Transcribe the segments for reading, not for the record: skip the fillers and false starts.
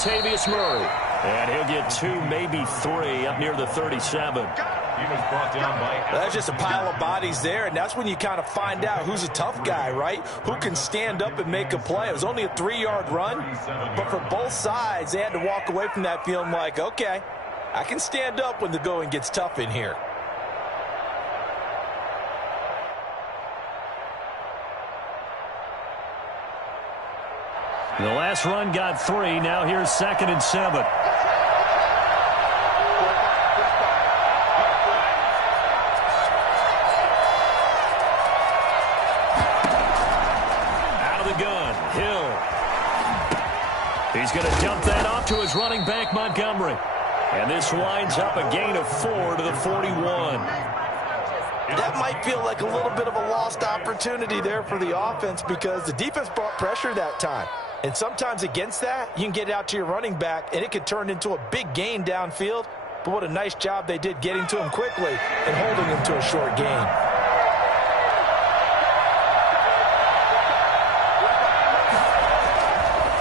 Latavius Murray. And he'll get 2, maybe 3 up near the 37. He was brought down by... That's just a pile of bodies there, and that's when you kind of find out who's a tough guy, right? Who can stand up and make a play. It was only a 3-yard run, but for both sides, they had to walk away from that feeling like, okay, I can stand up when the going gets tough in here. The last run got 3. Now here's 2nd and 7. He's going to dump that off to his running back, Montgomery. And this winds up a gain of 4 to the 41. That might feel like a little bit of a lost opportunity there for the offense because the defense brought pressure that time. And sometimes against that, you can get it out to your running back, and it could turn into a big gain downfield. But what a nice job they did getting to him quickly and holding him to a short gain.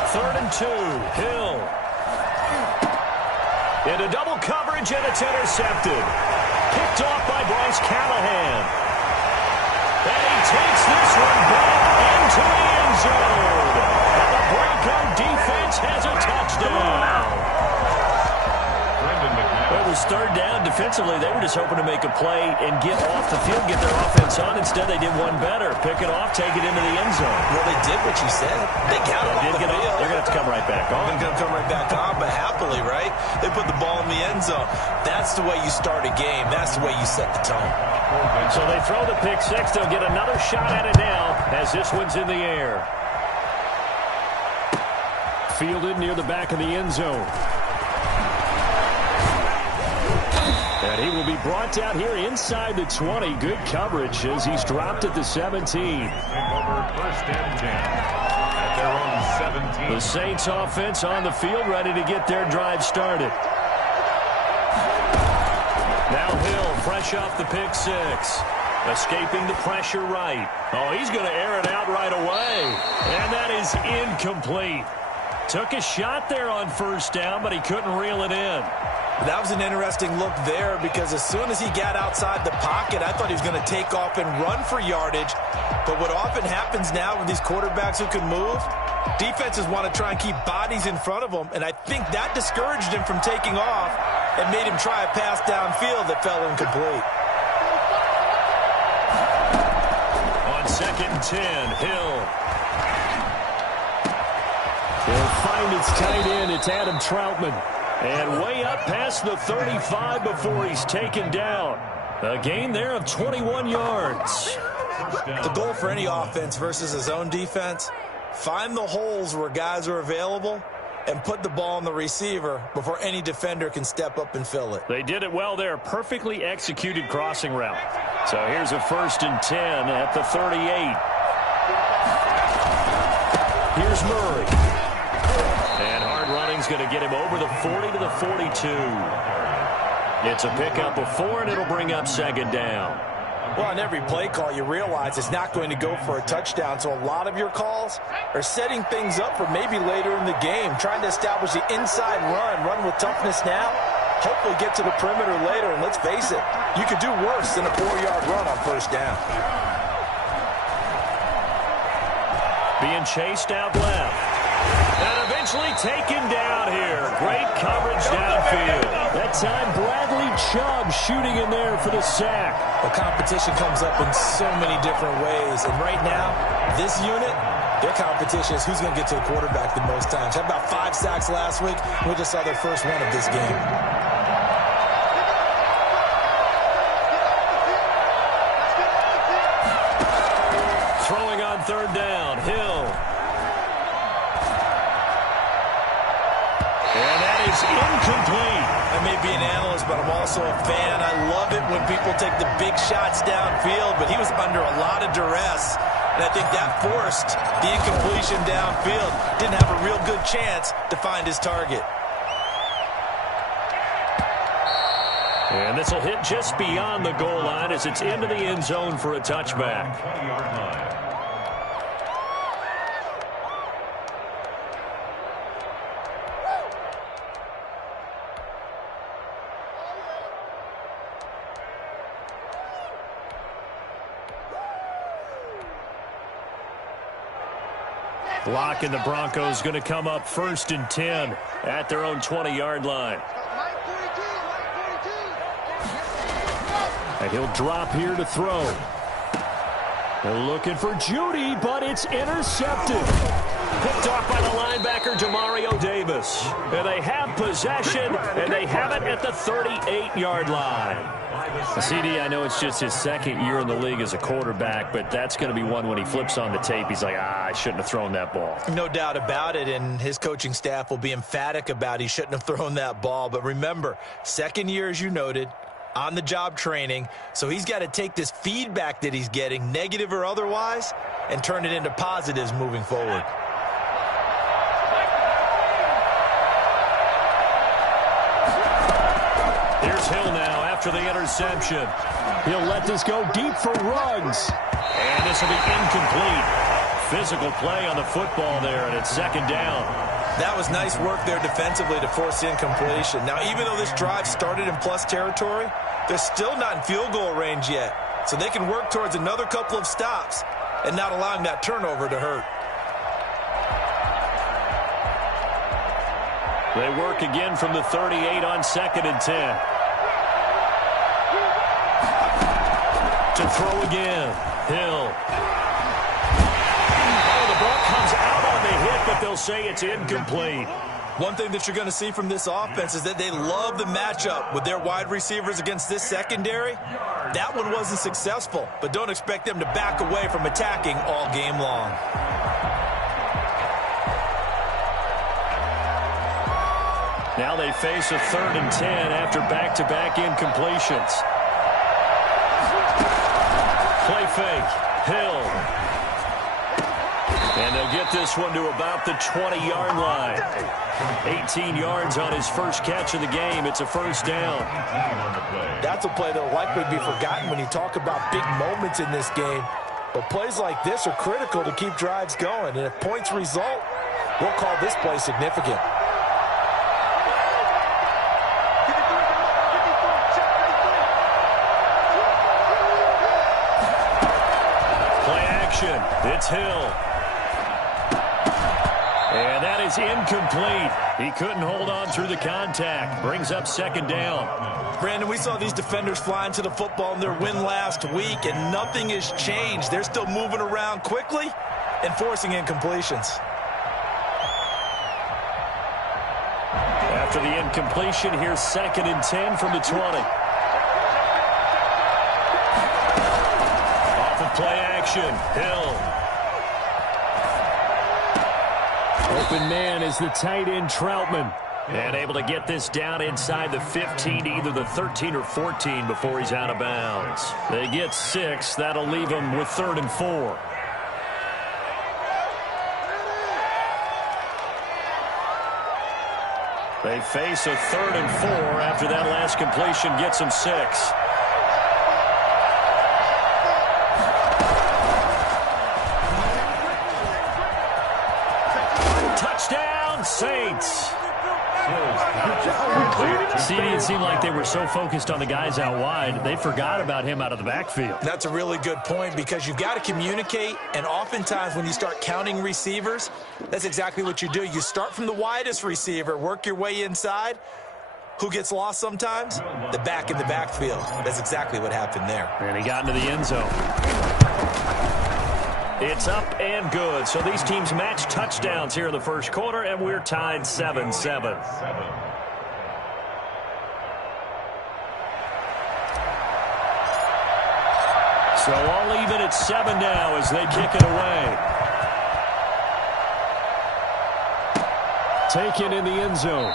Third and 2, Hill. Into double coverage, and it's intercepted. Picked off by Bryce Callahan. And he takes this one back into the end zone. And the Bronco defense has a touchdown. Well, it was third down. Defensively, they were just hoping to make a play and get off the field, get their offense on. Instead, they did one better. Pick it off, take it into the end zone. Well, they did what you said. They got it off the field. They're going to have to come right back on. They're going to come right back on, but happily, right? They put the ball in the end zone. That's the way you start a game. That's the way you set the tone. So they throw the pick 6. They'll get another shot at it now as this one's in the air. Fielded near the back of the end zone. And he will be brought down here inside the 20. Good coverage as he's dropped at the 17. First and 10 at their own 17. The Saints offense on the field, ready to get their drive started. Now Hill, fresh off the pick 6. Escaping the pressure right. Oh, he's going to air it out right away. And that is incomplete. Took a shot there on first down, but he couldn't reel it in. That was an interesting look there because as soon as he got outside the pocket, I thought he was going to take off and run for yardage. But what often happens now with these quarterbacks who can move, defenses want to try and keep bodies in front of them, and I think that discouraged him from taking off and made him try a pass downfield that fell incomplete. On 2nd and 10, Hill. He'll find its tight end. It's Adam Troutman. And way up past the 35 before he's taken down. A gain there of 21 yards. The goal for any offense versus his own defense, find the holes where guys are available and put the ball on the receiver before any defender can step up and fill it. They did it well there. Perfectly executed crossing route. So here's a 1st and 10 at the 38. Here's Murray. And hard running's going to get him over the 40 to the 42. It's a pickup of 4, and it'll bring up 2nd down. Well, on every play call, you realize it's not going to go for a touchdown. So a lot of your calls are setting things up for maybe later in the game, trying to establish the inside run with toughness now, hopefully get to the perimeter later. And let's face it, you could do worse than a 4-yard run on first down. Being chased out left. And eventually taken down here. Great coverage downfield. That time, Bradley Chubb shooting in there for the sack. The competition comes up in so many different ways. And right now, this unit, their competition is who's going to get to the quarterback the most times. Had about 5 sacks last week. We just saw their first one of this game. Throwing on 3rd down, Hill. And that is incomplete. I may be an analyst, but I'm also a fan. I love it when people take the big shots downfield, but he was under a lot of duress. And I think that forced the incompletion downfield. Didn't have a real good chance to find his target. And this will hit just beyond the goal line as it's into the end zone for a touchback. 20-yard line. Blocking the Broncos going to come up 1st and 10 at their own 20-yard line. And he'll drop here to throw. They're looking for Judy, but it's intercepted. Picked off by the linebacker, Demario Davis. And they have possession, and they have it at the 38-yard line. CD, I know it's just his 2nd year in the league as a quarterback, but that's going to be one when he flips on the tape. He's like, I shouldn't have thrown that ball. No doubt about it, and his coaching staff will be emphatic about he shouldn't have thrown that ball. But remember, 2nd year, as you noted, on-the-job training, so he's got to take this feedback that he's getting, negative or otherwise, and turn it into positives moving forward. Here's Hill now after the interception. He'll let this go deep for Ruggs. And this will be incomplete. Physical play on the football there, and it's 2nd down. That was nice work there defensively to force incompletion. Now, even though this drive started in plus territory, they're still not in field goal range yet. So they can work towards another couple of stops and not allowing that turnover to hurt. They work again from the 38 on 2nd and 10. To throw again. Hill. Oh, the ball comes out on the hit, but they'll say it's incomplete. One thing that you're going to see from this offense is that they love the matchup with their wide receivers against this secondary. That one wasn't successful, but don't expect them to back away from attacking all game long. Now they face a 3rd and 10 after back-to-back incompletions. Play fake. Hill. And they'll get this one to about the 20-yard line. 18 yards on his first catch of the game. It's a 1st down. That's a play that will likely be forgotten when you talk about big moments in this game. But plays like this are critical to keep drives going. And if points result, we'll call this play significant. It's Hill. And that is incomplete. He couldn't hold on through the contact. Brings up 2nd down. Brandon, we saw these defenders flying to the football in their win last week, and nothing has changed. They're still moving around quickly and forcing incompletions. After the incompletion, here's 2nd and 10 from the 20. Off of play action, Hill. Open man is the tight end, Troutman. And able to get this down inside the 15 to either the 13 or 14 before he's out of bounds. They get 6. That'll leave them with 3rd and 4. They face a 3rd and 4 after that last completion gets them 6. Touchdown, Saints. See, it seemed like they were so focused on the guys out wide, they forgot about him out of the backfield. That's a really good point because you've got to communicate, and oftentimes when you start counting receivers, that's exactly what you do. You start from the widest receiver, work your way inside. Who gets lost sometimes? The back in the backfield. That's exactly what happened there. And he got into the end zone. It's up and good. So these teams match touchdowns here in the first quarter, and we're tied 7-7. So all even at 7 now as they kick it away. Taken in the end zone.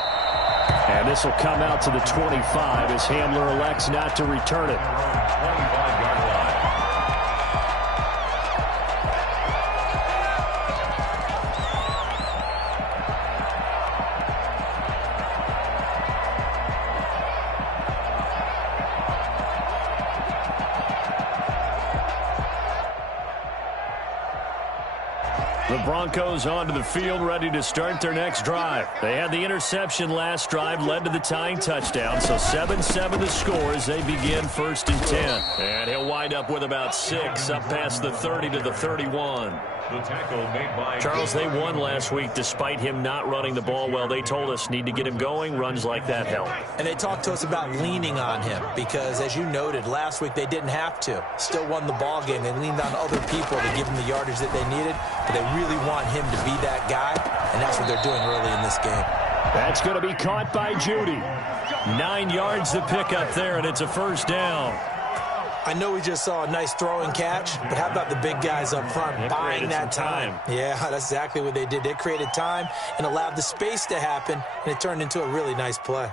And this will come out to the 25 as Hamler elects not to return it. 25-yard line. The Broncos onto the field, ready to start their next drive. They had the interception last drive, led to the tying touchdown, so 7-7 the score as they begin 1st and 10. And he'll wind up with about 6, up past the 30 to the 31. The tackle made by Charles, they won last week despite him not running the ball well. They told us need to get him going. Runs like that help. And they talked to us about leaning on him because, as you noted, last week they didn't have to. Still won the ball game. They leaned on other people to give him the yardage that they needed, but they really want him to be that guy, and that's what they're doing early in this game. That's going to be caught by Judy. 9 yards to pick up there, and it's a first down. I know we just saw a nice throwing catch, but how about the big guys up front buying that time? Yeah, that's exactly what they did. They created time and allowed the space to happen, and it turned into a really nice play.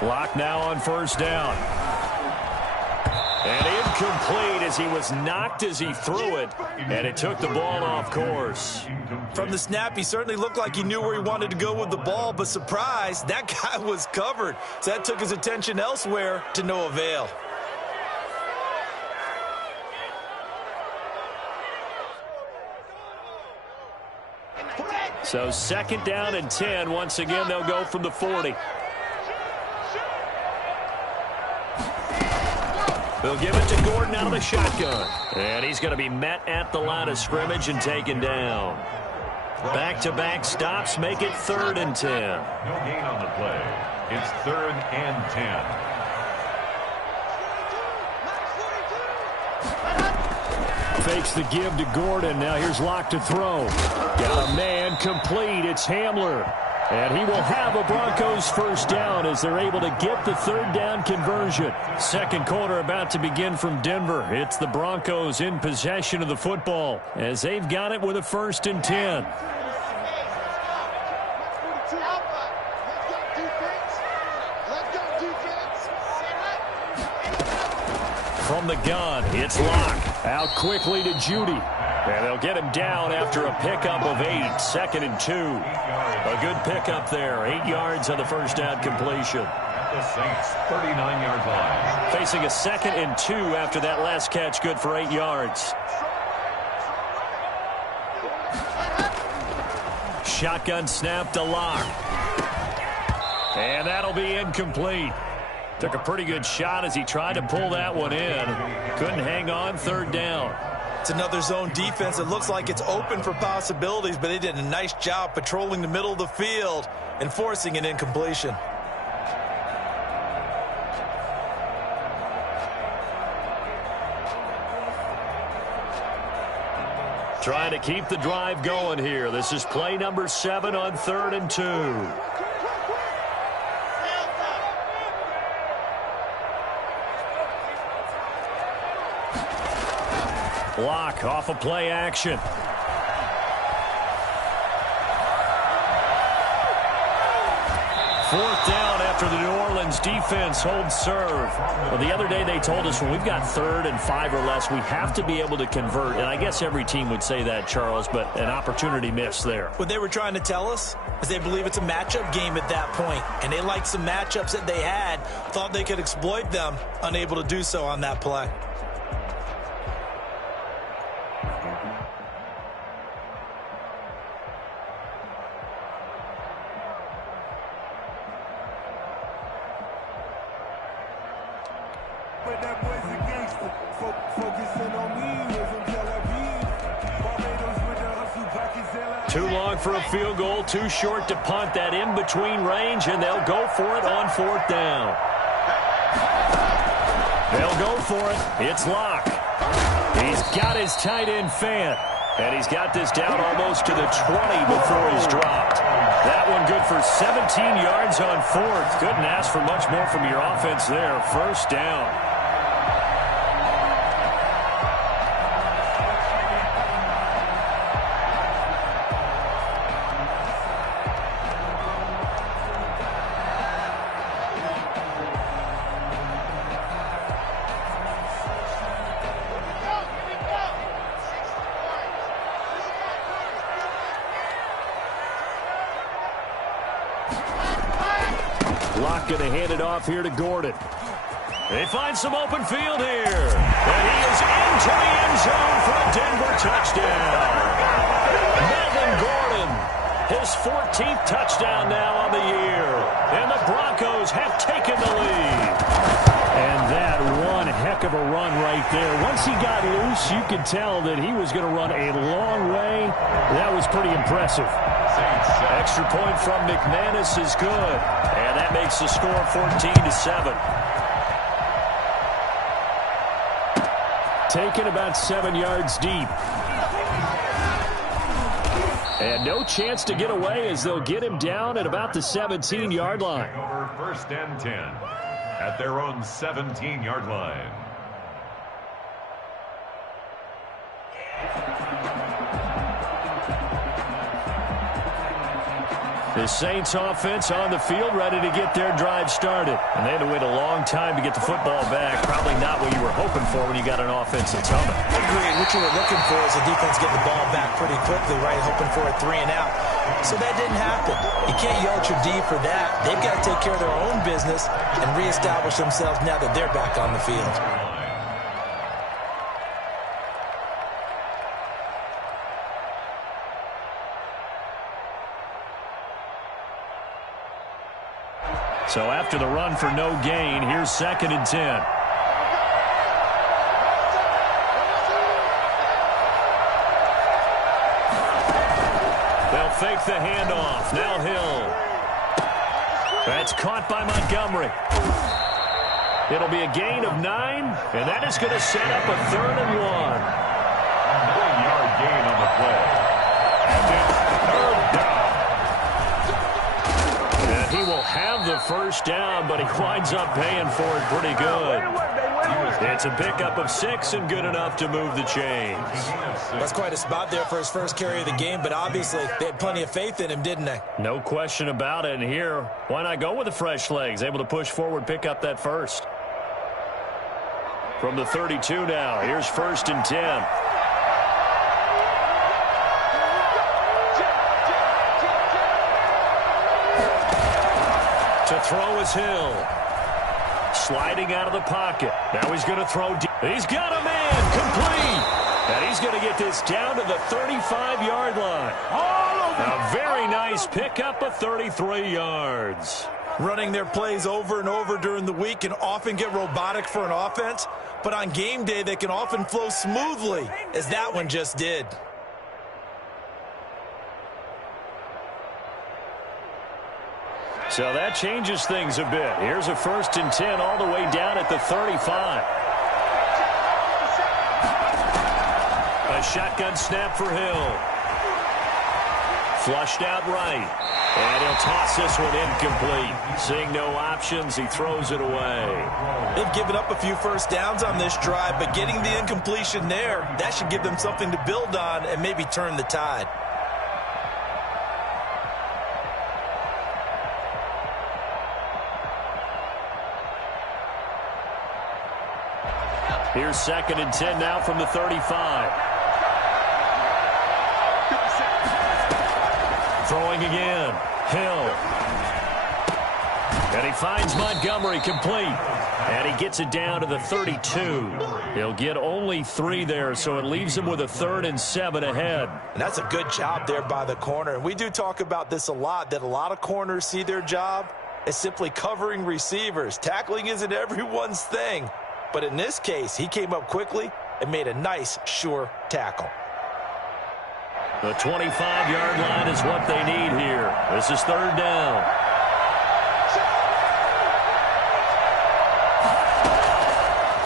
Lock now on first down. And incomplete as he was knocked as he threw it, and it took the ball off course. From the snap, he certainly looked like he knew where he wanted to go with the ball, but surprise, that guy was covered. So that took his attention elsewhere to no avail. So 2nd down and 10. Once again, they'll go from the 40. They'll give it to Gordon out of the shotgun. And he's going to be met at the line of scrimmage and taken down. Back-to-back stops make it 3rd and 10. No gain on the play. It's 3rd and 10. Fakes the give to Gordon. Now here's Locke to throw. Got a man complete. It's Hamler. And he will have a Broncos first down as they're able to get the 3rd down conversion. Second quarter about to begin from Denver. It's the Broncos in possession of the football as they've got it with a 1st and 10. From the gun, it's Locke. Out quickly to Judy. And they'll get him down after a pickup of 8. 2nd and 2. A good pickup there. 8 yards on the first down completion. The Saints, 39-yard line. Facing a 2nd and 2 after that last catch. Good for 8 yards. Shotgun snap to Locke. And that'll be incomplete. Took a pretty good shot as he tried to pull that one in. Couldn't hang on. 3rd down. It's another zone defense. It looks like it's open for possibilities, but they did a nice job patrolling the middle of the field and forcing an incompletion. Trying to keep the drive going here. This is play number 7 on 3rd and 2. Locke off of play action. 4th down after the New Orleans defense holds serve. Well, the other day they told us when we've got 3rd and 5 or less, we have to be able to convert. And I guess every team would say that, Charles, but an opportunity missed there. What they were trying to tell us is they believe it's a matchup game at that point, and they liked some matchups that they had, thought they could exploit them, unable to do so on that play. Too long for a field goal, too short to punt. That in-between range, and they'll go for it on 4th down. They'll go for it. It's Locke. He's got his tight end fan, and he's got this down almost to the 20 before he's dropped. That one good for 17 yards on 4th. Couldn't ask for much more from your offense there. First down. Locke going to hand it off here to Gordon. They find some open field here. And he is into the end zone for a Denver touchdown. Melvin Gordon, his 14th touchdown now on the year. And the Broncos have taken the lead. And that one heck of a run right there. Once he got loose, you could tell that he was going to run a long way. That was pretty impressive. Extra point from McManus is good. And that makes the score 14-7. Taken about 7 yards deep. And no chance to get away as they'll get him down at about the 17-yard line. Over 1st and 10 at their own 17-yard line. The Saints offense on the field ready to get their drive started. And they had to wait a long time to get the football back. Probably not what you were hoping for when you got an offense that's humming. Agreed. What you were looking for is the defense getting the ball back pretty quickly, right? Hoping for a 3 and out. So that didn't happen. You can't yell at your D for that. They've got to take care of their own business and reestablish themselves now that they're back on the field. So after the run for no gain, here's 2nd and 10. They'll fake the handoff. Now Hill. That's caught by Montgomery. It'll be a gain of 9, and that is going to set up a 3rd and 1. 1-yard gain on the play. And it's 3rd down. And he will have the first down, but he winds up paying for it pretty good. It's a pickup of 6 and good enough to move the chains. That's quite a spot there for his first carry of the game, but obviously they had plenty of faith in him, didn't they? No question about it. And here, why not go with the fresh legs? Able to push forward, pick up that first. From the 32 now, here's 1st and 10. To throw is Hill. Sliding out of the pocket. Now he's going to throw deep. He's got a man complete. And he's going to get this down to the 35-yard line. A very nice pickup of 33 yards. Running their plays over and over during the week can often get robotic for an offense, but on game day they can often flow smoothly, as that one just did. So that changes things a bit. Here's a 1st and 10 all the way down at the 35. A shotgun snap for Hill. Flushed out right. And he'll toss this one incomplete. Seeing no options, he throws it away. They've given up a few first downs on this drive, but getting the incompletion there, that should give them something to build on and maybe turn the tide. Here's 2nd and 10 now from the 35. Throwing again. Hill. And he finds Montgomery complete. And he gets it down to the 32. He'll get only 3 there, so it leaves him with a 3rd and 7 ahead. And that's a good job there by the corner. And we do talk about this a lot, that a lot of corners see their job as simply covering receivers. Tackling isn't everyone's thing. But in this case, he came up quickly and made a nice, sure tackle. The 25-yard line is what they need here. This is 3rd down.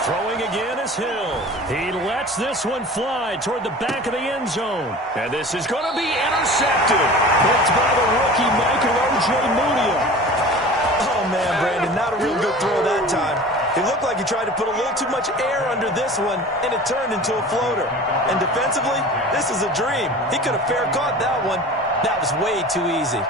Throwing again is Hill. He lets this one fly toward the back of the end zone. And this is going to be intercepted. Picked by the rookie, Michael O.J. Mudia. Oh, man, Brandon, not a real good throw that time. It looked like he tried to put a little too much air under this one, and it turned into a floater. And defensively, this is a dream. He could have fair caught that one. That was way too easy.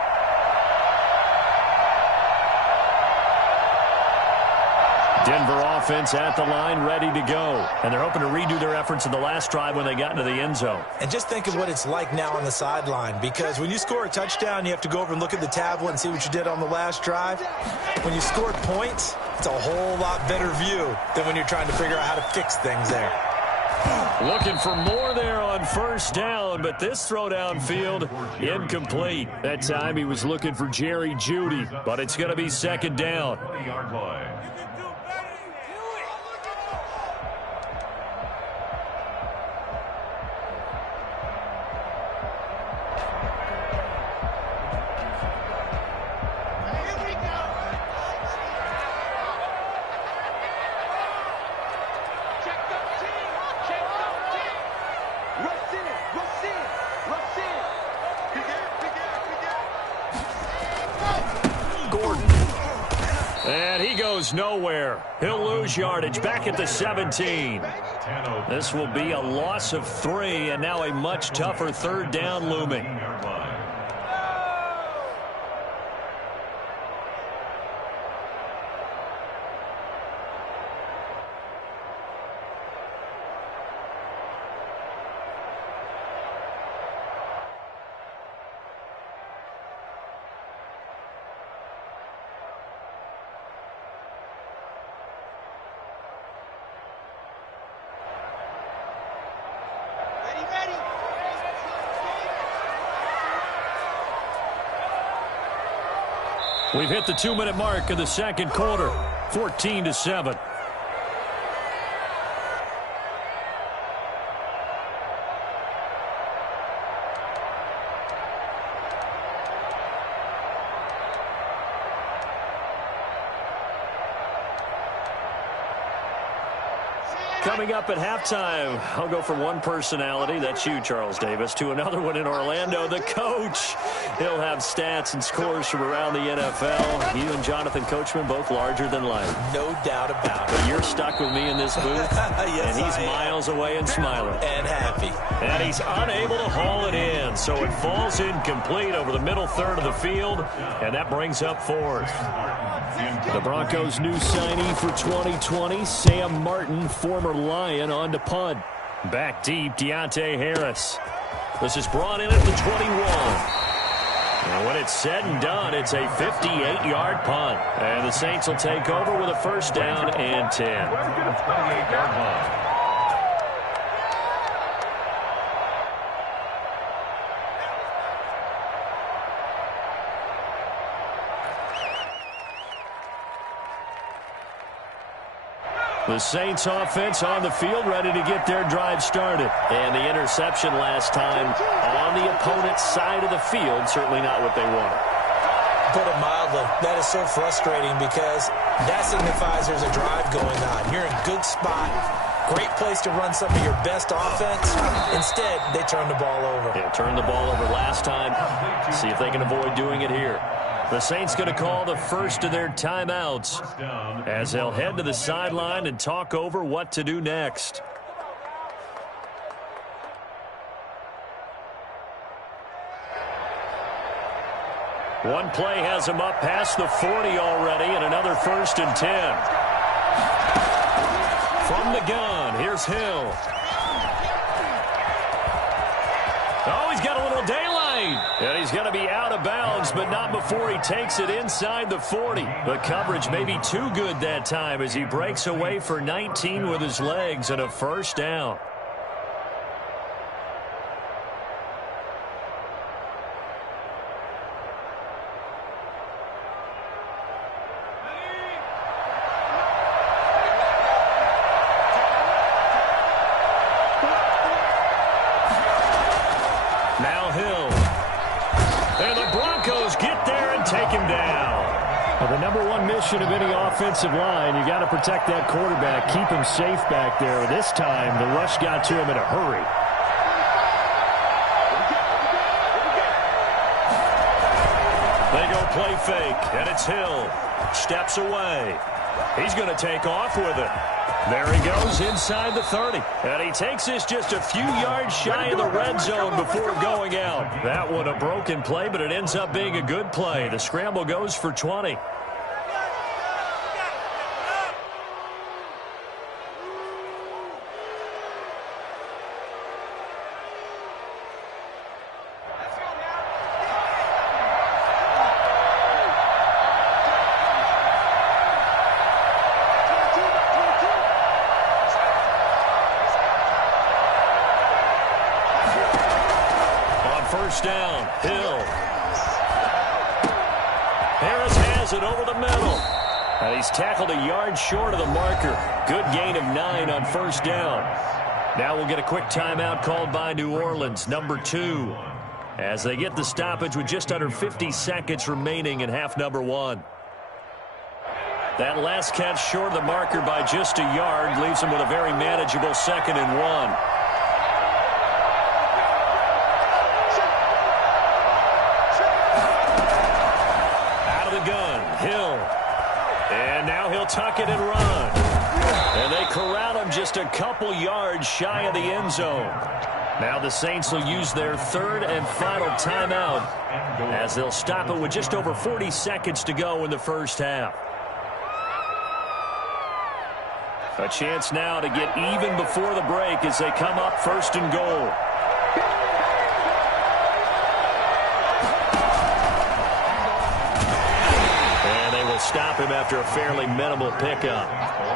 Denver offense at the line, ready to go. And they're hoping to redo their efforts in the last drive when they got into the end zone. And just think of what it's like now on the sideline, because when you score a touchdown, you have to go over and look at the tablet and see what you did on the last drive. When you scored points, It's a whole lot better view than when you're trying to figure out how to fix things there. Looking for more there on first down, but this throw downfield, incomplete. That time he was looking for Jerry Jeudy, but it's going to be second down. And he goes nowhere. He'll lose yardage back at the 17. This will be a loss of 3, and now a much tougher third down looming. We've hit the 2-minute mark of the second quarter, 14-7. Coming up at halftime, I'll go from one personality, that's you, Charles Davis, to another one in Orlando, the coach. He'll have stats and scores from around the NFL. You and Jonathan Coachman, both larger than life. No doubt about it. But you're stuck with me in this booth, Yes, and he's miles away and smiling. And happy. And he's unable to haul it in, so it falls incomplete over the middle third of the field, and that brings up fourth. The Broncos' new signee for 2020, Sam Martin, former Lion, on to punt. Back deep, Deontay Harris. This is brought in at the 21. And when it's said and done, it's a 58-yard punt. And the Saints will take over with a first down and 10. 28-yard line. The Saints offense on the field, ready to get their drive started. And the interception last time on the opponent's side of the field, certainly not what they wanted. Put it mildly, that is so frustrating because that signifies there's a drive going on. You're in a good spot, great place to run some of your best offense. Instead, they turn the ball over. Yeah, turned the ball over last time. See if they can avoid doing it here. The Saints going to call the first of their timeouts as they'll head to the sideline and talk over what to do next. One play has him up past the 40 already, and another first and 10. From the gun, here's Hill. Oh, he's got a little daylight. And he's going to be out of bounds, but not before he takes it inside the 40. The coverage may be too good that time as he breaks away for 19 with his legs and a first down. Now Hill. And the Broncos get there and take him down. Well, the number one mission of any offensive line, you got to protect that quarterback, keep him safe back there. This time, the rush got to him in a hurry. They go play fake, and it's Hill. Steps away. He's going to take off with it. There he goes inside the 30. And he takes this just a few yards shy of the red zone before going out. That one a broken play, but it ends up being a good play. The scramble goes for 20. first down. Hill. Harris has it over the middle. And he's tackled a yard short of the marker. Good gain of 9 on first down. Now we'll get a quick timeout called by New Orleans, number 2, as they get the stoppage with just under 50 seconds remaining in half number 1. That last catch short of the marker by just a yard leaves them with a very manageable 2nd and 1. And now he'll tuck it and run. And they corral him just a couple yards shy of the end zone. Now the Saints will use their 3rd and final timeout as they'll stop it with just over 40 seconds to go in the first half. A chance now to get even before the break as they come up 1st and goal. Stop him after a fairly minimal pickup.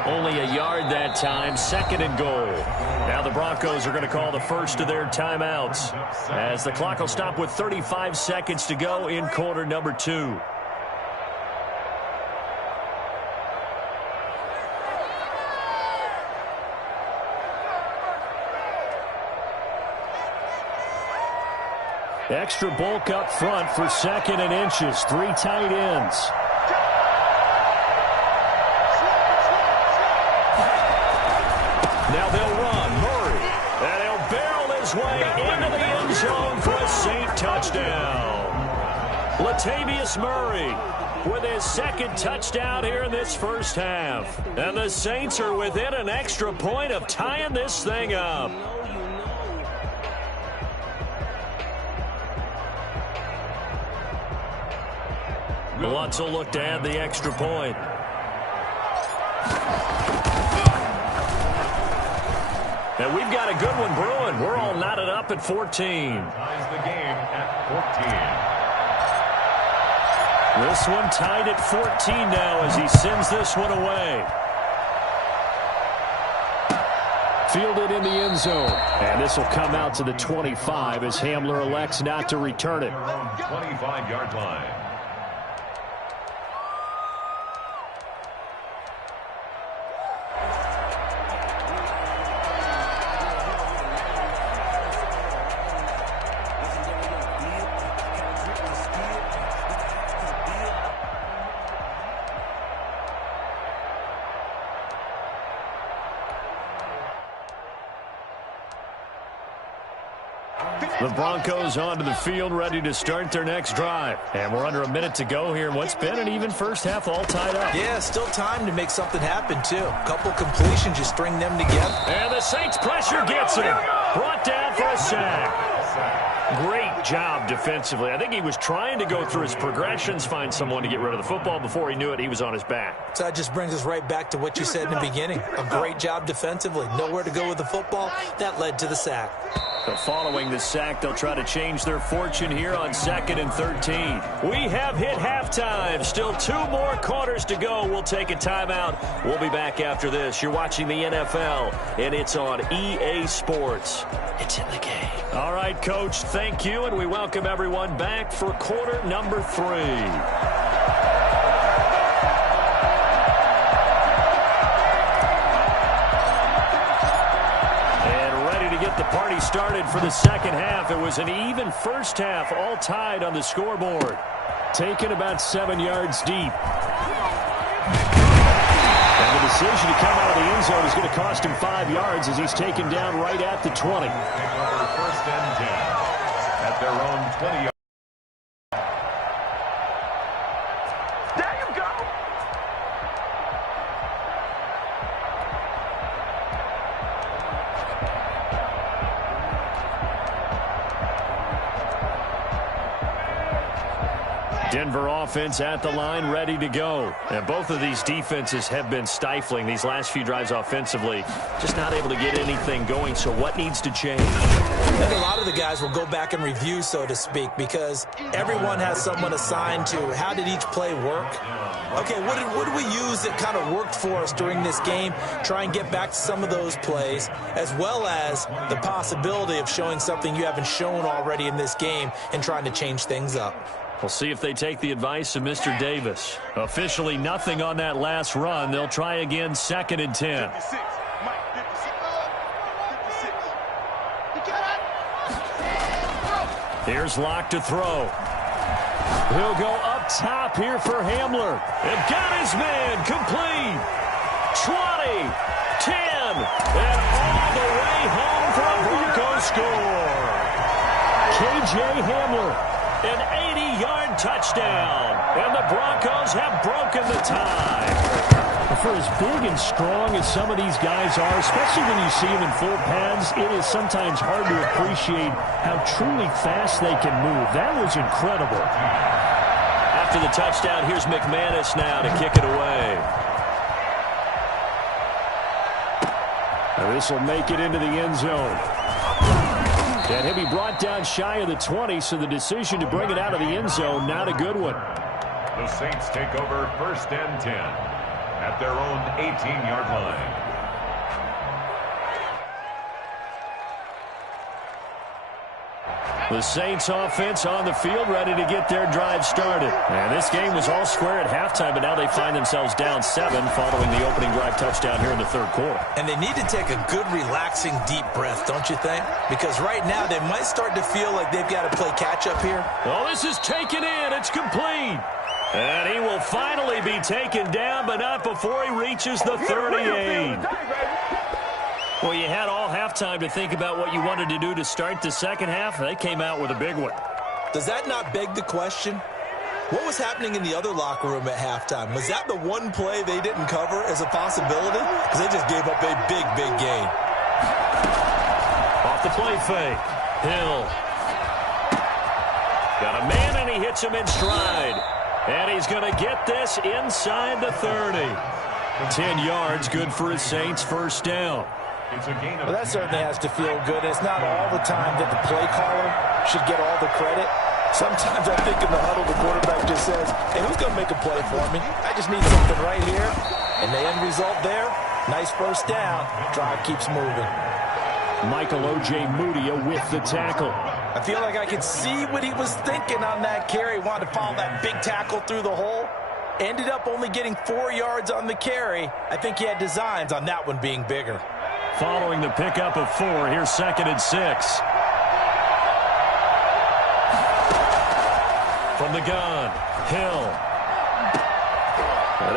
Only a yard that time, 2nd and goal. Now the Broncos are going to call the first of their timeouts as the clock will stop with 35 seconds to go in quarter number 2. Extra bulk up front for 2nd and inches. 3 tight ends. Now they'll run. Murray. And he'll barrel his way into the end zone for a Saint touchdown. Latavius Murray with his 2nd touchdown here in this first half. And the Saints are within an extra point of tying this thing up. Lutz will look to add the extra point. And we've got a good one brewing. We're all knotted up at 14. Ties the game at 14. This one tied at 14 now as he sends this one away. Fielded in the end zone. And this will come out to the 25 as Hamler elects not to return it. 25-yard line. The Broncos onto the field, ready to start their next drive. And we're under a minute to go here in what's been an even first half, all tied up. Yeah, still time to make something happen, too. A couple completions, you string them together. And the Saints pressure gets him. Brought down for a sack. Great job defensively. I think he was trying to go through his progressions, find someone to get rid of the football. Before he knew it, he was on his back. So that just brings us right back to what you said in the beginning. A great job defensively. Nowhere to go with the football. That led to the sack. So following the sack, they'll try to change their fortune here on 2nd and 13. We have hit halftime. Still 2 more quarters to go. We'll take a timeout. We'll be back after this. You're watching the NFL, and it's on EA Sports. It's in the game. All right, Coach, thank you, and we welcome everyone back for quarter number 3. Get the party started for the second half. It was an even first half, all tied on the scoreboard. Taken about 7 yards deep. And the decision to come out of the end zone is going to cost him 5 yards as he's taken down right at the 20. First and 10 at their own 20-yard. Denver offense at the line, ready to go. And both of these defenses have been stifling these last few drives offensively. Just not able to get anything going, so what needs to change? I think a lot of the guys will go back and review, so to speak, because everyone has someone assigned to how did each play work. okay, what did we use that kind of worked for us during this game? Try and get back to some of those plays, as well as the possibility of showing something you haven't shown already in this game and trying to change things up. We'll see if they take the advice of Mr. Davis. Officially nothing on that last run. They'll try again, 2nd and 10. Here's Locke to throw. He'll go up top here for Hamler. And got his man complete. 20, 10, and all the way home for a Broncos score. KJ Hamler, an 80-yard touchdown. And the Broncos have broken the tie. For as big and strong as some of these guys are, especially when you see them in full pads, it is sometimes hard to appreciate how truly fast they can move. That was incredible. After the touchdown, here's McManus now to kick it away. This will make it into the end zone. And he'll be brought down shy of the 20, so the decision to bring it out of the end zone, not a good one. The Saints take over 1st and 10 at their own 18-yard line. The Saints offense on the field, ready to get their drive started. And this game was all square at halftime, but now they find themselves down 7 following the opening drive touchdown here in the 3rd quarter. And they need to take a good, relaxing, deep breath, don't you think? Because right now they might start to feel like they've got to play catch-up here. Well, this is taken in. It's complete. And he will finally be taken down, but not before he reaches the 38. Well, you had all halftime to think about what you wanted to do to start the second half. They came out with a big one. Does that not beg the question? What was happening in the other locker room at halftime? Was that the one play they didn't cover as a possibility? Because they just gave up a big, big gain. Off the play fake. Hill. Got a man, and he hits him in stride. And he's going to get this inside the 30. 10 yards, good for his Saints, 1st down. Well, that certainly has to feel good. It's not all the time that the play caller should get all the credit. Sometimes I think in the huddle, the quarterback just says, hey, who's going to make a play for me? I just need something right here. And the end result there, nice 1st down. Drive keeps moving. Michael O.J. Mudia with the tackle. I feel like I could see what he was thinking on that carry. Wanted to follow that big tackle through the hole. Ended up only getting 4 yards on the carry. I think he had designs on that one being bigger. Following the pickup of 4, here's 2nd and 6. From the gun, Hill.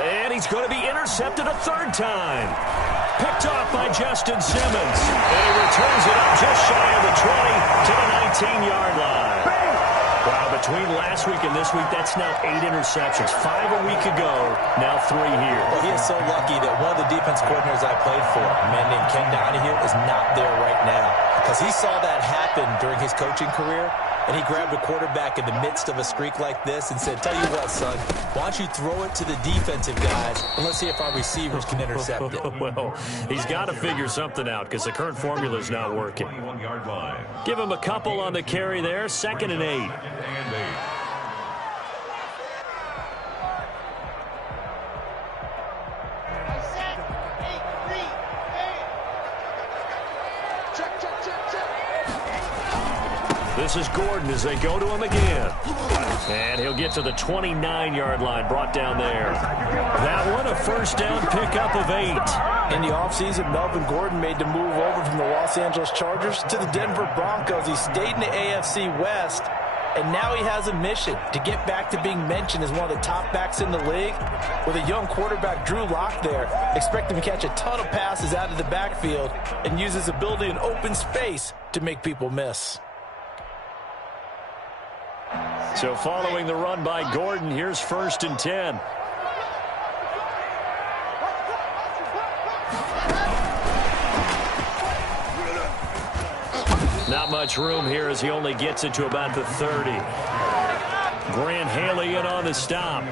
And he's going to be intercepted a 3rd time. Picked off by Justin Simmons. And he returns it up just shy of the 20 to the 19-yard line. Wow, between last week and this week, that's now 8 interceptions. 5 a week ago, now 3 here. Well, he is so lucky that one of the defense coordinators I played for, a man named Ken Donahue, is not there right now. Because he saw that happen during his coaching career, and he grabbed a quarterback in the midst of a streak like this and said, tell you what, son, why don't you throw it to the defensive guys, and let's see if our receivers can intercept it. Well, he's got to figure something out because the current formula is not working. Give him a couple on the carry there, 2nd and 8. This is Gordon as they go to him again. And he'll get to the 29-yard line, brought down there. That one, a 1st down pickup of 8. In the offseason, Melvin Gordon made the move over from the Los Angeles Chargers to the Denver Broncos. He stayed in the AFC West, and now he has a mission to get back to being mentioned as one of the top backs in the league. With a young quarterback, Drew Lock, there, expect him to catch a ton of passes out of the backfield and use his ability in open space to make people miss. So following the run by Gordon, here's 1st and 10. Not much room here as he only gets it to about the 30. Grant Haley in on the stop.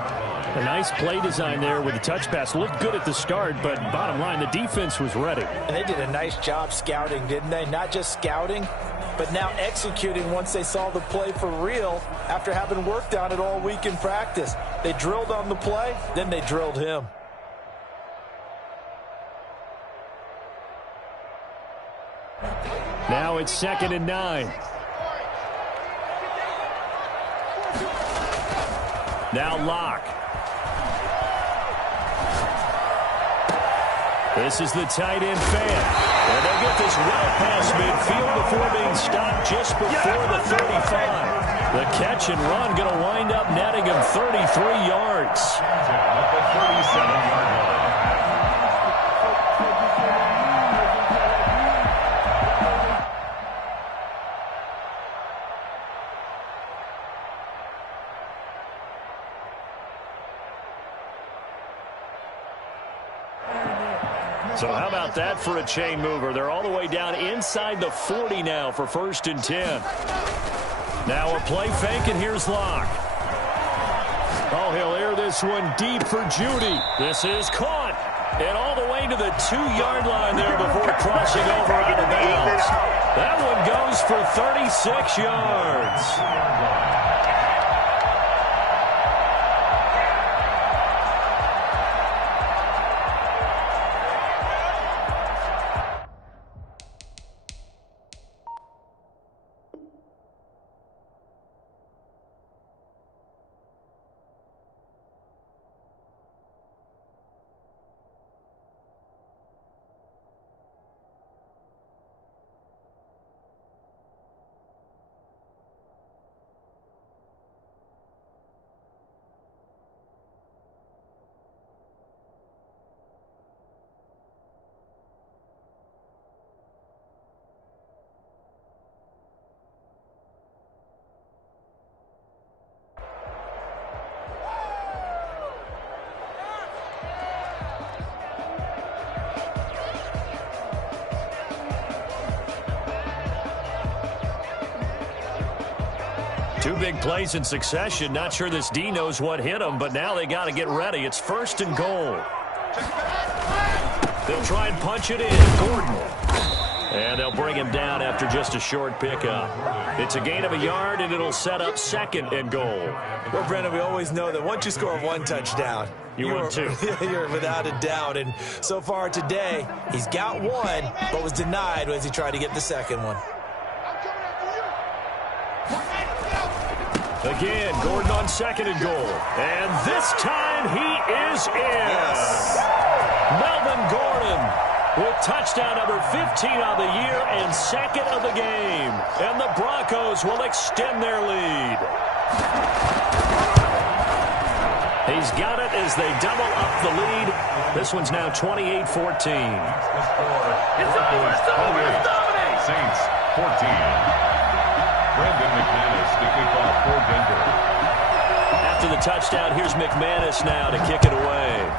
A nice play design there with the touch pass. Looked good at the start, but bottom line, the defense was ready. And they did a nice job scouting, didn't they? Not just scouting, but now executing once they saw the play for real after having worked on it all week in practice. They drilled on the play, then they drilled him. Now it's 2nd and 9. Now Locke. This is the tight end fan. And they'll get this well past midfield before being stopped just before the 35. The catch and run going to wind up netting him 33 yards. At the 37-yard line. So how about that for a chain mover? They're all the way down inside the 40 now for 1st and 10. Now a play fake, and here's Locke. Oh, he'll air this one deep for Judy. This is caught. And all the way to the 2-yard line there before crossing over out of bounds. That one goes for 36 yards. Two big plays in succession. Not sure this D knows what hit him, but now they got to get ready. It's 1st and goal. They'll try and punch it in. Gordon. And they'll bring him down after just a short pickup. It's a gain of a yard, and it'll set up 2nd and goal. Well, Brendan, we always know that once you score 1 touchdown, you're 2. You're without a doubt. And so far today, he's got 1, but was denied as he tried to get the 2nd one. Again, Gordon on 2nd and goal. And this time he is in. Yes. Melvin Gordon with touchdown number 15 on the year and 2nd of the game. And the Broncos will extend their lead. He's got it as they double up the lead. This one's now 28-14. It's over. Saints 14. Brandon McManus to kick off for Denver. After the touchdown, here's McManus now to kick it away.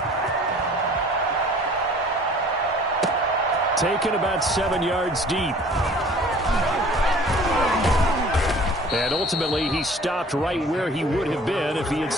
Taken about 7 yards deep. And ultimately, he stopped right where he would have been if he had...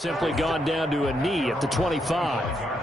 Simply gone down to a knee at the 25.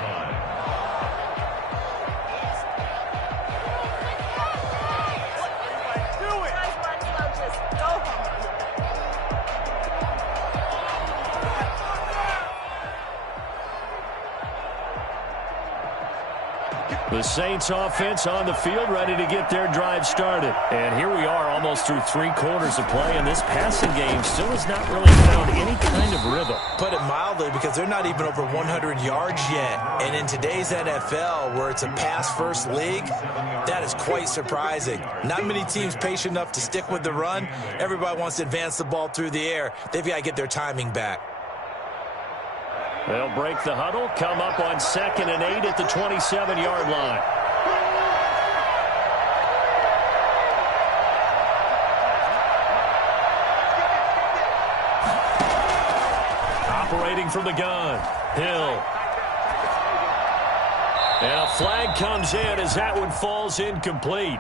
The Saints offense on the field, ready to get their drive started. And here we are almost through 3 quarters of play, and this passing game still has not really found any kind of rhythm. Put it mildly, because they're not even over 100 yards yet. And in today's NFL, where it's a pass-first league, that is quite surprising. Not many teams patient enough to stick with the run. Everybody wants to advance the ball through the air. They've got to get their timing back. They'll break the huddle, come up on 2nd and 8 at the 27-yard line. Operating from the gun, Hill. And a flag comes in as that one falls incomplete.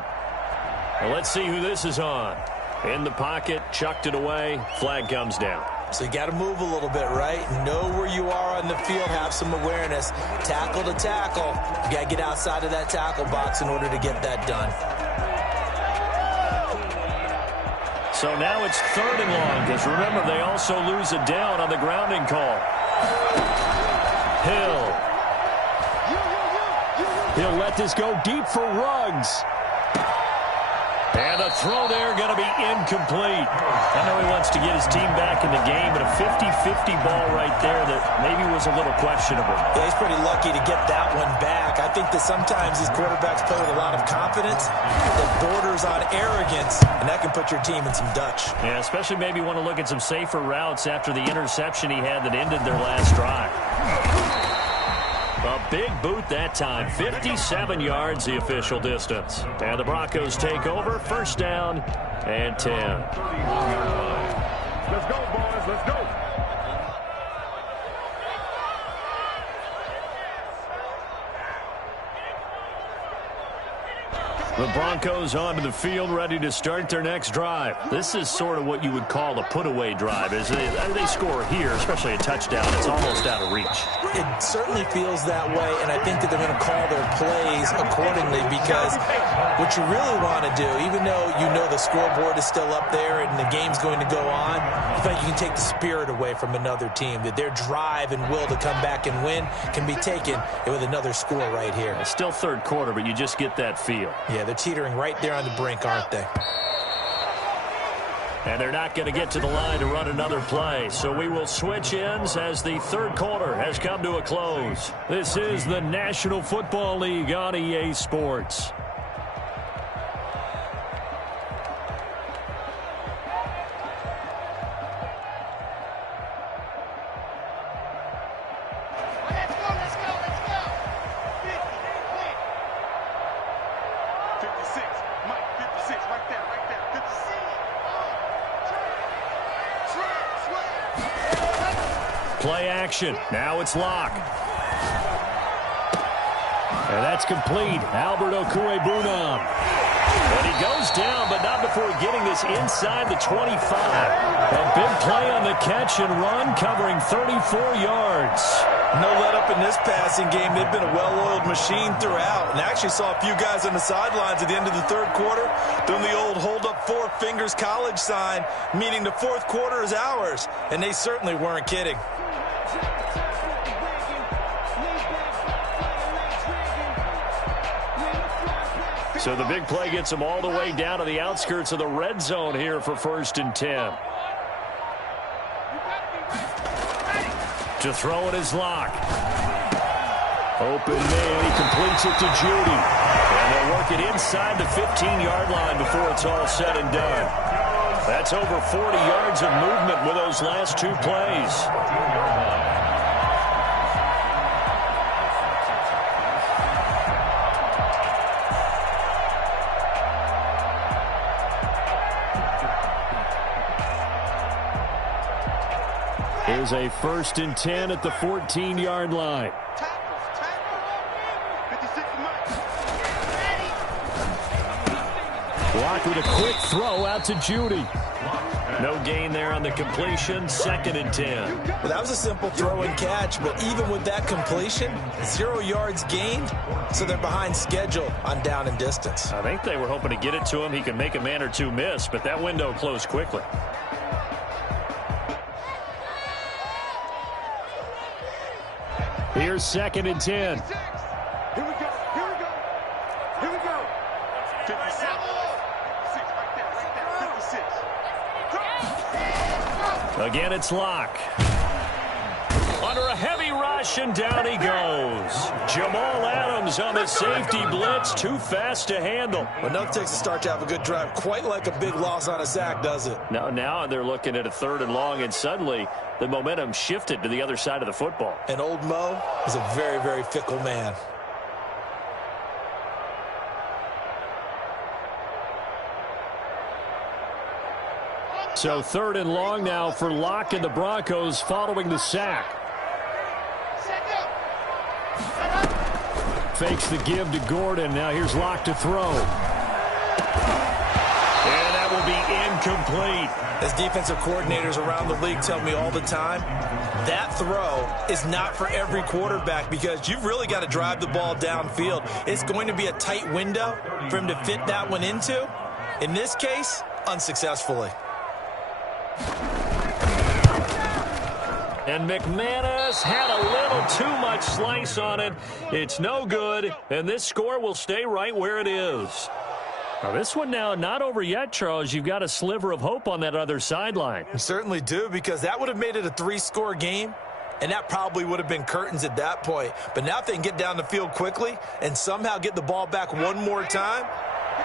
Well, let's see who this is on. In the pocket, chucked it away, flag comes down. So you got to move a little bit, right? Know where you are on the field, have some awareness. Tackle to tackle. You got to get outside of that tackle box in order to get that done. So now it's 3rd and long, because remember, they also lose a down on the grounding call. Hill. He'll let this go deep for Ruggs. And a throw there going to be incomplete. I know he wants to get his team back in the game, but a 50-50 ball right there that maybe was a little questionable. Yeah, he's pretty lucky to get that one back. I think that sometimes these quarterbacks play with a lot of confidence that borders on arrogance, and that can put your team in some Dutch. Yeah, especially maybe want to look at some safer routes after the interception he had that ended their last drive. A big boot that time. 57 yards the official distance. And the Broncos take over. 1st down and 10. Let's go, boys. Let's go. The Broncos onto the field, ready to start their next drive. This is sort of what you would call a put-away drive. As they score here, especially a touchdown, it's almost out of reach. It certainly feels that way, and I think that they're going to call their plays accordingly, because what you really want to do, even though you know the scoreboard is still up there and the game's going to go on, I think you can take the spirit away from another team, that their drive and will to come back and win can be taken with another score right here. It's still 3rd quarter, but you just get that feel. Yeah, they're teetering right there on the brink, aren't they? And they're not going to get to the line to run another play. So we will switch ends as the 3rd quarter has come to a close. This is the National Football League on EA Sports. Play action. Now it's Locke. And that's complete. Albert Okwuegbunam. And he goes down, but not before getting this inside the 25. A big play on the catch and run, covering 34 yards. No let up in this passing game. They've been a well-oiled machine throughout. And I actually saw a few guys on the sidelines at the end of the 3rd quarter doing the old hold up 4 fingers college sign, meaning the 4th quarter is ours. And they certainly weren't kidding. So the big play gets them all the way down to the outskirts of the red zone here for 1st and 10. To throw it is Locke. Open man, he completes it to Judy. And they'll work it inside the 15-yard line before it's all said and done. That's over 40 yards of movement with those last 2 plays. Here's a 1st and 10 at the 14-yard line. Locke with a quick throw out to Judy. No gain there on the completion. 2nd and 10. Well, that was a simple throw and catch, but even with that completion, 0 yards gained, so they're behind schedule on down and distance. I think they were hoping to get it to him. He could make a man or two miss, but that window closed quickly. Here's 2nd and 10. Here we go. Here we go. Here we go. 56. 6 right there. 56. Again, it's Locke. Under a heavy rush, and down he goes. Jamal Adams on the safety blitz. Too fast to handle. Well, enough takes a start to have a good drive. Quite like a big loss on a sack, does it? Now they're looking at a 3rd and long, and suddenly the momentum shifted to the other side of the football. And old Mo is a very, very fickle man. So 3rd and long now for Locke and the Broncos following the sack. Fakes the give to Gordon. Now here's Locke to throw. And that will be incomplete. As defensive coordinators around the league tell me all the time, that throw is not for every quarterback because you've really got to drive the ball downfield. It's going to be a tight window for him to fit that one into. In this case, unsuccessfully. And McManus had a little too much slice on it. It's no good, and this score will stay right where it is. Now this one now not over yet, Charles. You've got a sliver of hope on that other sideline. You certainly do, because that would have made it a 3-score game, and that probably would have been curtains at that point. But now if they can get down the field quickly and somehow get the ball back one more time,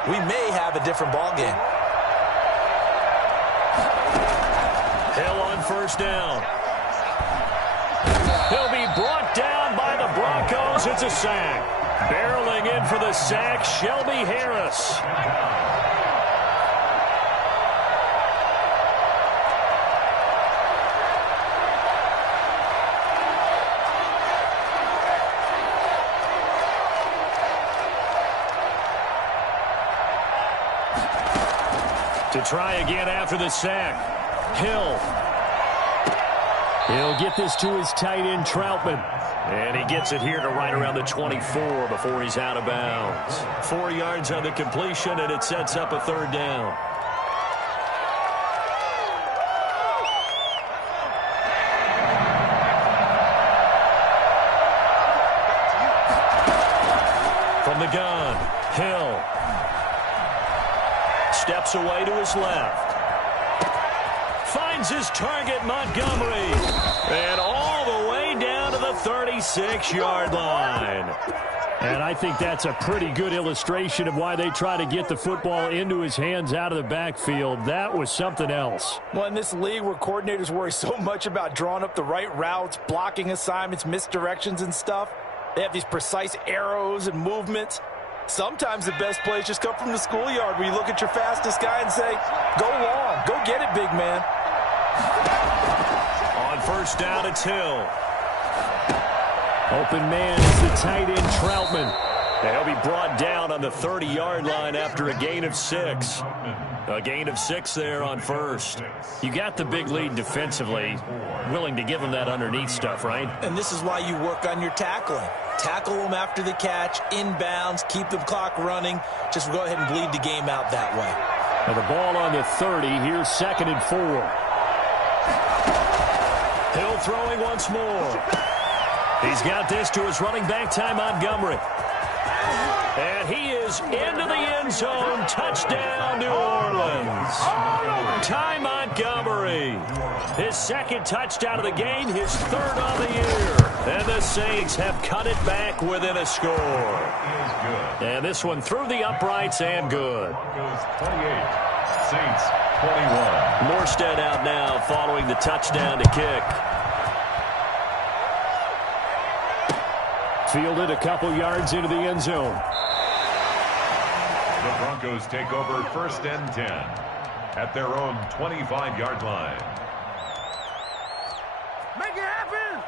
we may have a different ball game. Hill on 1st down. He'll be brought down by the Broncos. It's a sack. Barreling in for the sack, Shelby Harris. To try again after the sack. Hill. He'll get this to his tight end, Troutman. And he gets it here to right around the 24 before he's out of bounds. 4 yards on the completion, and it sets up a 3rd down. From the gun, Hill. Steps away to his left. Finds his target, Montgomery. And all the way down to the 36-yard line. And I think that's a pretty good illustration of why they try to get the football into his hands out of the backfield. That was something else. Well, in this league where coordinators worry so much about drawing up the right routes, blocking assignments, misdirections and stuff, they have these precise arrows and movements. Sometimes the best plays just come from the schoolyard where you look at your fastest guy and say, go long, go get it, big man. On 1st down, it's Hill. Open man is the tight end, Troutman. And he'll be brought down on the 30-yard line after a gain of 6. A gain of 6 there on 1st. You got the big lead defensively. Willing to give him that underneath stuff, right? And this is why you work on your tackling. Tackle them after the catch, inbounds, keep the clock running. Just go ahead and bleed the game out that way. Now the ball on the 30. Here's 2nd and 4. Hill throwing once more. He's got this to his running back, Ty Montgomery. And he is into the end zone. Touchdown, New Orleans. Ty Montgomery. His 2nd touchdown of the game, his 3rd on the year. And the Saints have cut it back within a score. And this one through the uprights and good. 28, Saints 21. Morstead out now following the touchdown to kick. Fielded a couple yards into the end zone. The Broncos take over 1st and 10 at their own 25-yard line. Make it happen!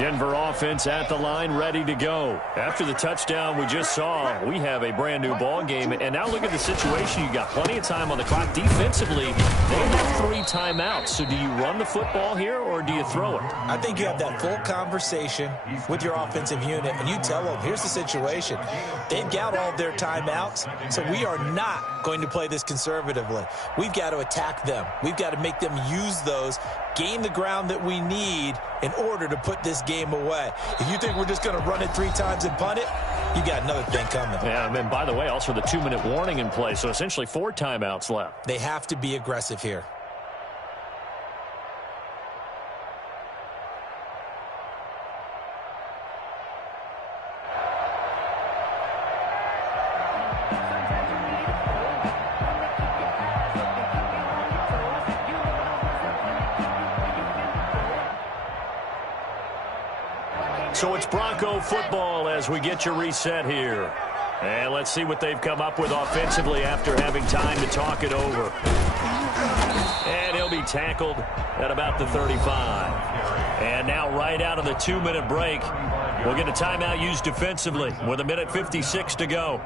Denver offense at the line, ready to go. After the touchdown we just saw, we have a brand new ball game. And now look at the situation. You got plenty of time on the clock. Defensively, they have 3 timeouts. So do you run the football here or do you throw it? I think you have that full conversation with your offensive unit, and you tell them, here's the situation. They've got all their timeouts, so we are not going to play this conservatively. We've got to attack them. We've got to make them use those, gain the ground that we need in order to put this game away. If you think we're just going to run it 3 times and punt it, you got another thing coming. Yeah, and by the way, also the 2-minute warning in play, so essentially 4 timeouts left. They have to be aggressive here. So it's Bronco football as we get you reset here. And let's see what they've come up with offensively after having time to talk it over. And he'll be tackled at about the 35. And now right out of the 2-minute break, we'll get a timeout used defensively with 1:56 to go.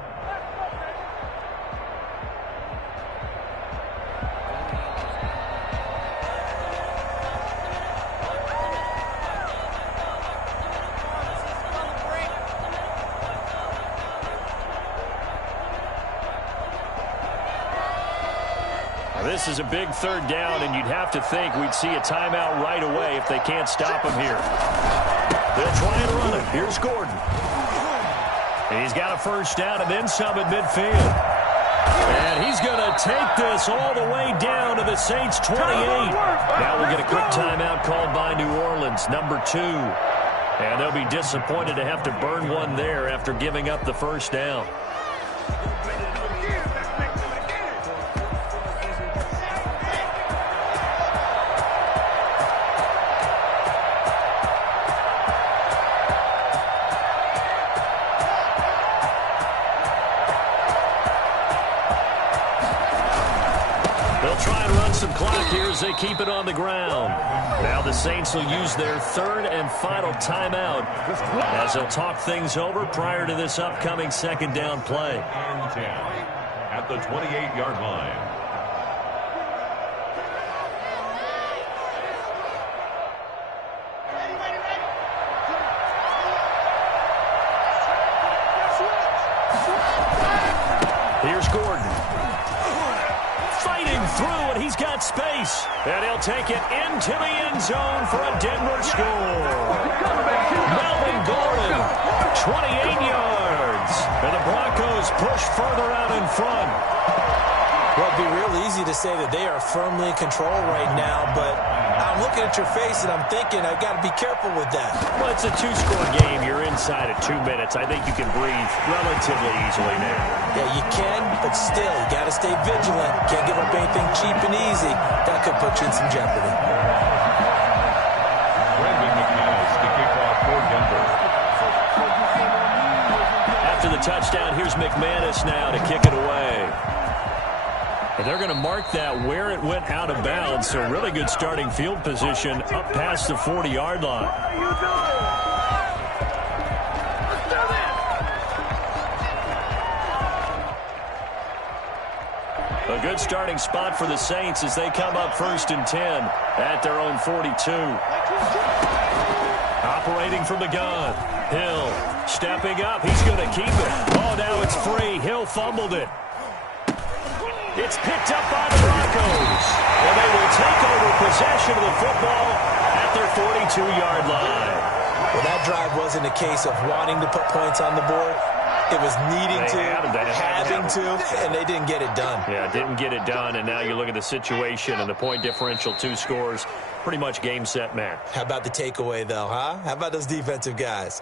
This is a big 3rd down, and you'd have to think we'd see a timeout right away if they can't stop him here. They'll try and run it. Here's Gordon. He's got a 1st down and then some at midfield. And he's going to take this all the way down to the Saints' 28. Now we'll get a quick timeout called by New Orleans, number 2. And they'll be disappointed to have to burn one there after giving up the 1st down. They keep it on the ground. Now the Saints will use their 3rd and final timeout as they'll talk things over prior to this upcoming 2nd down play. And 10 at the 28-yard line. Here's Gordon. Through, and he's got space. And he'll take it into the end zone for a Denver score. Melvin Gordon, 28 yards. And the Broncos push further out in front. Well, it'd be real easy to say that they are firmly in control right now, but I'm looking at your face and I'm thinking I've got to be careful with that. Well, it's a 2-score game. You're inside of 2 minutes. I think you can breathe relatively easily now. Yeah, you can, but still, you got to stay vigilant. Can't give up anything cheap and easy. That could put you in some jeopardy. Brandon McManus to kick off for Denver. After the touchdown, here's McManus now to kick it away. And they're going to mark that where it went out of bounds. So really good starting field position up past the 40-yard line. A good starting spot for the Saints as they come up 1st and 10 at their own 42. Operating from the gun. Hill stepping up. He's going to keep it. Oh, now it's free. Hill fumbled it. It's picked up by the Broncos. And they will take over possession of the football at their 42-yard line. Well, that drive wasn't a case of wanting to put points on the board. It was needing having to, and they didn't get it done. Yeah, didn't get it done, and now you look at the situation and the point differential, 2 scores, pretty much game, set, match. How about the takeaway, though, huh? How about those defensive guys?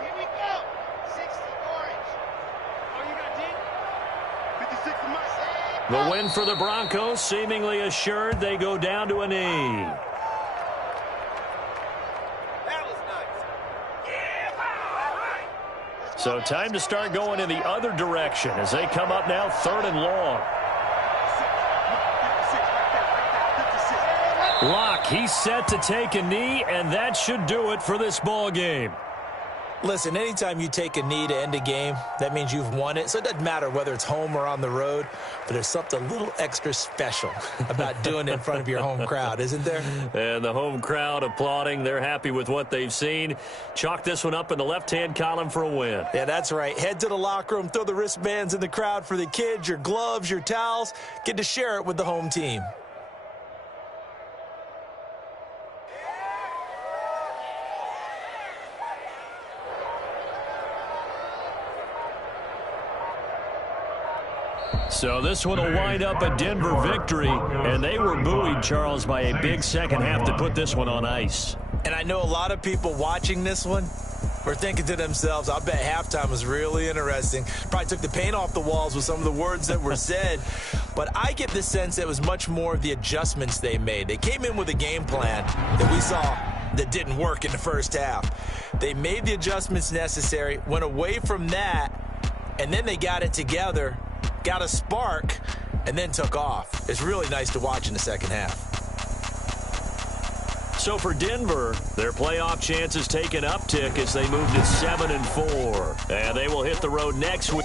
Here we go. The win for the Broncos, seemingly assured. They go down to a knee. So time to start going in the other direction as they come up now 3rd and long. Locke, he's set to take a knee, and that should do it for this ball game. Listen, anytime you take a knee to end a game, that means you've won it. So it doesn't matter whether it's home or on the road, but there's something a little extra special about doing it in front of your home crowd, isn't there? And the home crowd applauding. They're happy with what they've seen. Chalk this one up in the left-hand column for a win. Yeah, that's right. Head to the locker room, throw the wristbands in the crowd for the kids, your gloves, your towels. Get to share it with the home team. So this one will wind up a Denver victory, and they were buoyed, Charles, by a big second half to put this one on ice. And I know a lot of people watching this one were thinking to themselves, I bet halftime was really interesting. Probably took the paint off the walls with some of the words that were said. But I get the sense it was much more of the adjustments they made. They came in with a game plan that we saw that didn't work in the first half. They made the adjustments necessary, went away from that, and then they got it together, got a spark, and then took off. It's really nice to watch in the second half. So for Denver, their playoff chances take an uptick as they move to 7-4. And they will hit the road next week.